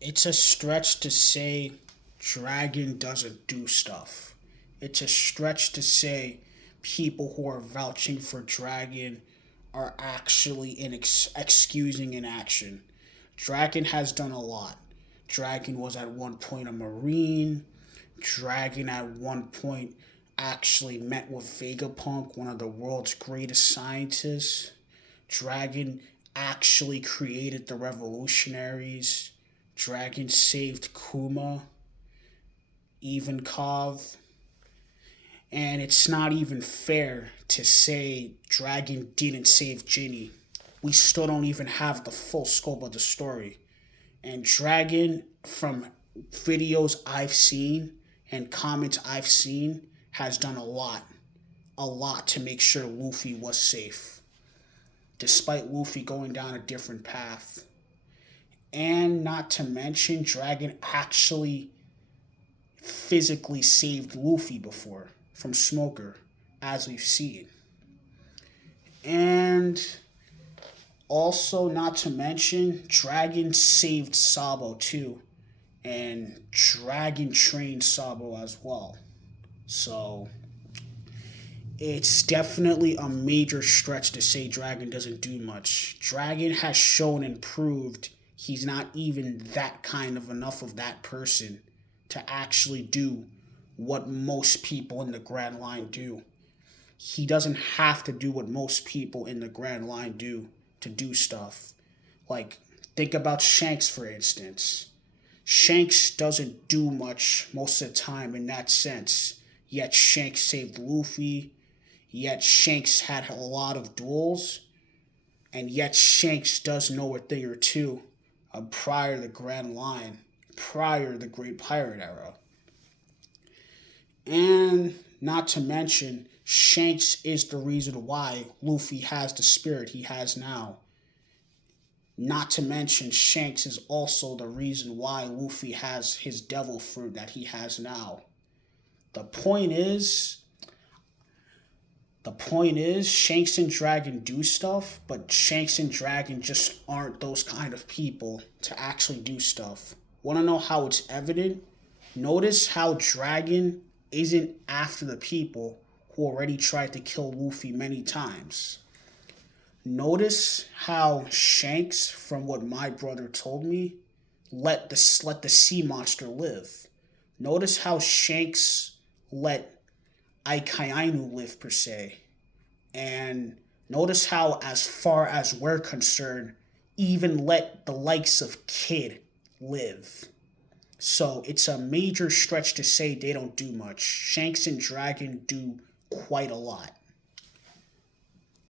It's a stretch to say Dragon doesn't do stuff. It's a stretch to say people who are vouching for Dragon are actually excusing inaction. Dragon has done a lot. Dragon was at one point a Marine. Dragon at one point actually met with Vegapunk, one of the world's greatest scientists. Dragon actually created the revolutionaries. Dragon saved Kuma, Ivankov, and it's not even fair to say Dragon didn't save Ginny. We still don't even have the full scope of the story. And Dragon, from videos I've seen and comments I've seen, has done a lot to make sure Luffy was safe, despite Luffy going down a different path. And not to mention, Dragon actually physically saved Luffy before from Smoker, as we've seen. And also, not to mention, Dragon saved Sabo too. And Dragon trained Sabo as well. So, it's definitely a major stretch to say Dragon doesn't do much. Dragon has shown and proved he's not even that kind of enough of that person to actually do what most people in the Grand Line do. He doesn't have to do what most people in the Grand Line do to do stuff. Like, think about Shanks, for instance. Shanks doesn't do much most of the time in that sense, yet Shanks saved Luffy, yet Shanks had a lot of duels, and yet Shanks does know a thing or two prior to the Grand Line, prior to the Great Pirate Era. And not to mention, Shanks is the reason why Luffy has the spirit he has now. Not to mention, Shanks is also the reason why Luffy has his devil fruit that he has now. The point is, Shanks and Dragon do stuff, but Shanks and Dragon just aren't those kind of people to actually do stuff. Want to know how it's evident? Notice how Dragon isn't after the people who already tried to kill Luffy many times. Notice how Shanks, from what my brother told me, let the sea monster live. Notice how Shanks let Aikainu live, per se. And notice how, as far as we're concerned, even let the likes of Kid live. So it's a major stretch to say they don't do much. Shanks and Dragon do quite a lot.